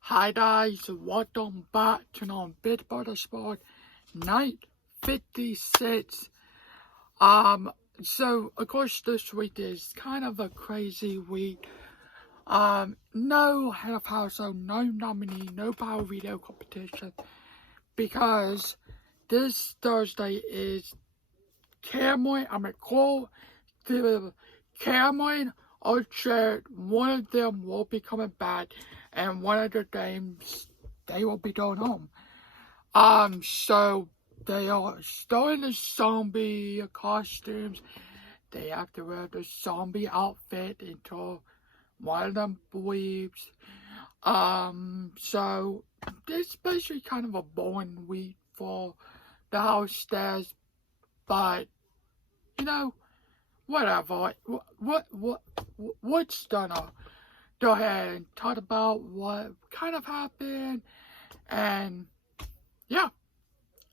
Hi guys, welcome back to another Bit Butter Sport Night 56. So of course this week is kind of a crazy week. No head of household, no nominee, no power video competition because this Thursday is Cameron. I'm gonna call the Cameron or Jared. One of them will be coming back, and one of the games they will be going home. So they are still in the zombie costumes. They have to wear the zombie outfit until one of them leaves. So it's basically kind of a boring week for the house stairs, but you know, whatever. What's gonna go ahead and talk about what kind of happened, and yeah.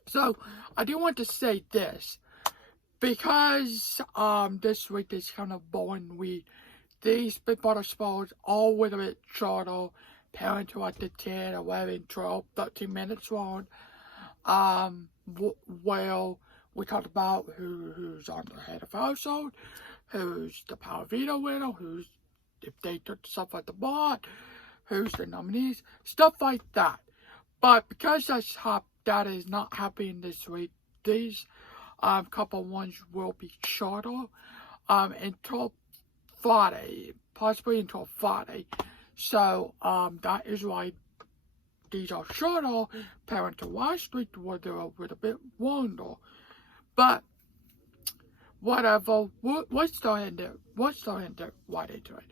So I do want to say this because this week is kind of boring week. These Big Brother sports all with a bit shorter, parents who like to 10, 11, 12, 13 minutes long. Well, we talked about who's on the head of household, who's the power veto winner, who's if they took stuff at the bot, who's the nominees, stuff like that. But because that is not happening this week, these couple ones will be shorter until Friday, possibly until Friday. So that is why these are shorter. Parent to last week were a bit longer. But whatever, let's go ahead and right into it.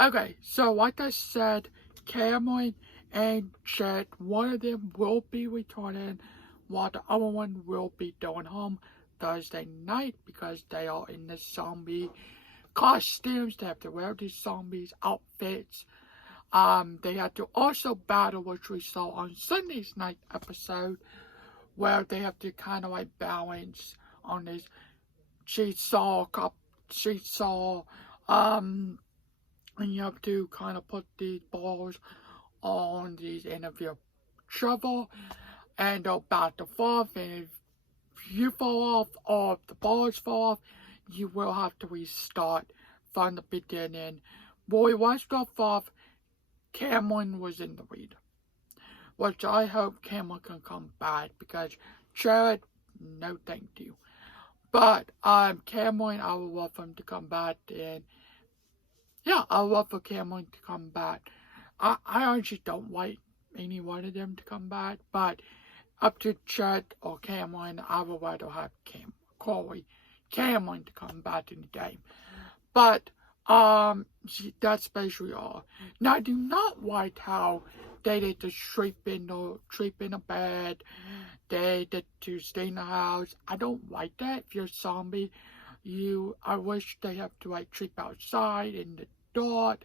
Okay, so like I said, Cameron and Chet, one of them will be returning, while the other one will be going home Thursday night because they are in the zombie costumes. They have to wear these zombies outfits. They had to also battle, which we saw on Sunday's night episode, where they have to kind of like balance on this seesaw, and you have to kind of put these balls on these end of your shovel, and they'll about to fall off, and if you fall off or if the balls fall off, you will have to restart from the beginning. Boy, once off off, Cameron was in the lead, which I hope Cameron can come back because Jared, no thank you. But Cameron, I would love him to come back, and yeah, I would love for Cameron to come back. I actually don't like any one of them to come back, but up to Chet or Cameron, I would rather have Cameron to come back in the game. But that's basically all. Now, I do not like how they did to sleep in the bed. They did to stay in the house. I don't like that. If you're a zombie, I wish they have to like sleep outside in the dark.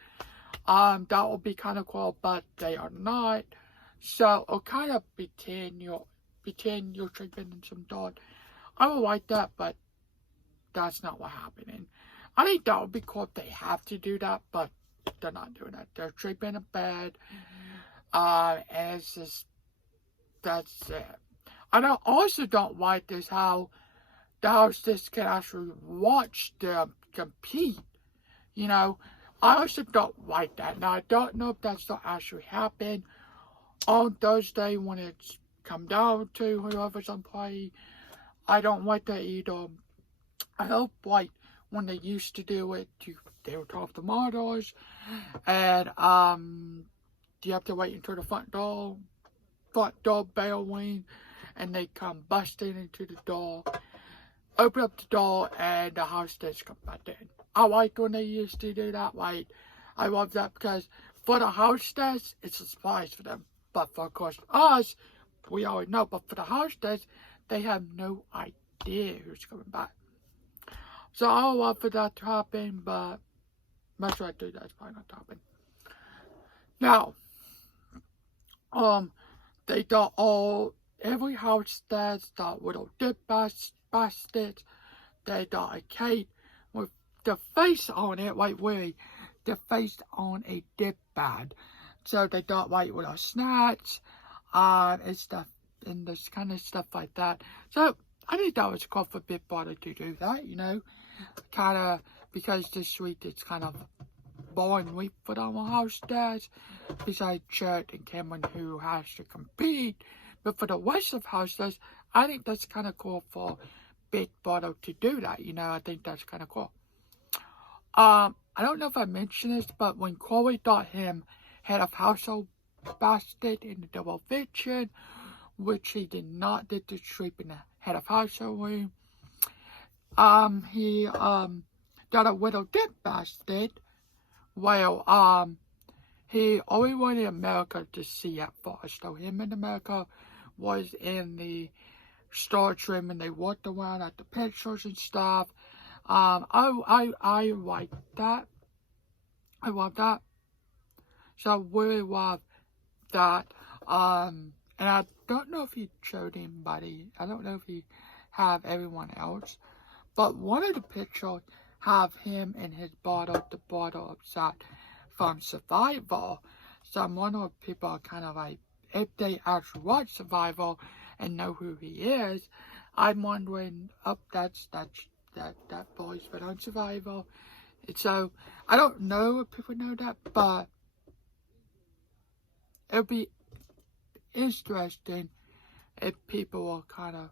That would be kind of cool, but they are not. So I'll kind of pretend you're sleeping in some dark. I would like that, but that's not what happened. I think that would be cool if they have to do that, but they're not doing that. They're sleeping in bed. And it's just, that's it. And I also don't like this how the hostess can actually watch them compete. You know, I also don't like that. Now, I don't know if that's not actually happen on Thursday when it's come down to whoever's on play. I don't like that either. I hope, like, when they used to do it, they would off the models, and you have to wait until the front door bell ring, and they come busting into the door, open up the door, and the hostess come back in. I like when they used to do that. Like, I love that because for the hostess, it's a surprise for them. But for, of course, us, we already know. But for the hostess, they have no idea who's coming back. So I would love for that to happen, but much like that, that's probably not happening. Now, they got every house that's got little dip baskets. They got a cake with the face on it, like really they're faced on a dip bad. So they got like with our snacks, and stuff, and this kind of stuff like that. So I think that was cool for Big Brother to do that, you know, kind of, because this week it's kind of boring week for the house dads, besides Chad and Cameron who has to compete. But for the rest of house dads, I think that's kind of cool for Big Brother to do that, you know, I think that's kind of cool. I don't know if I mentioned this, but when Corey got him head of household basket in the double eviction, which he did not get to sleep in the head of household room, he got a little dip basket. Well, he only wanted America to see at first. So him and America was in the storage room and they walked around at the pictures and stuff. I like that. I love that. So I really love that. And I don't know if he showed anybody. I don't know if he have everyone else. But one of the pictures have him and his bottle, the bottle of shot from Survival. So I'm wondering if people are kind of like, if they actually watch Survival and know who he is, I'm wondering, oh, that boy's been on Survival. And so, I don't know if people know that, but it'll be interesting if people are kind of,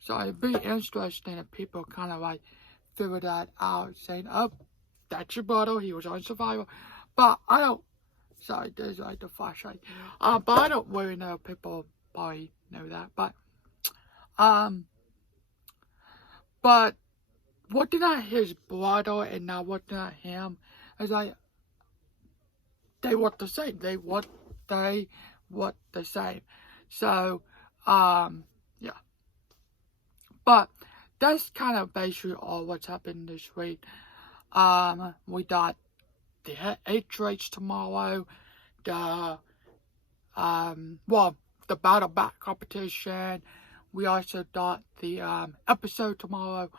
so it'd be interesting if people kind of like figure that out, saying, oh, that's your bottle, he was on Survival. But I don't, sorry, there's like the flashlight. But I don't really know if people probably know that. But looking at his brother and now looking at him, it's like, they look the same. They look the same. So, yeah. But that's kind of basically all what's happened this week. We got the H race tomorrow, the battle back competition. We also got the episode tomorrow,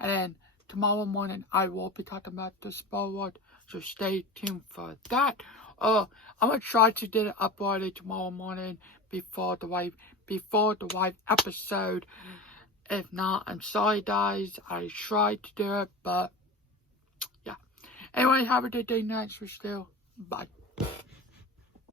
and then tomorrow morning I will be talking about the spoiler, so stay tuned for that. I'm gonna try to get it uploaded tomorrow morning before the live episode. If not, I'm sorry guys, I tried to do it, but yeah. Anyway, have a good day, night, still. Bye.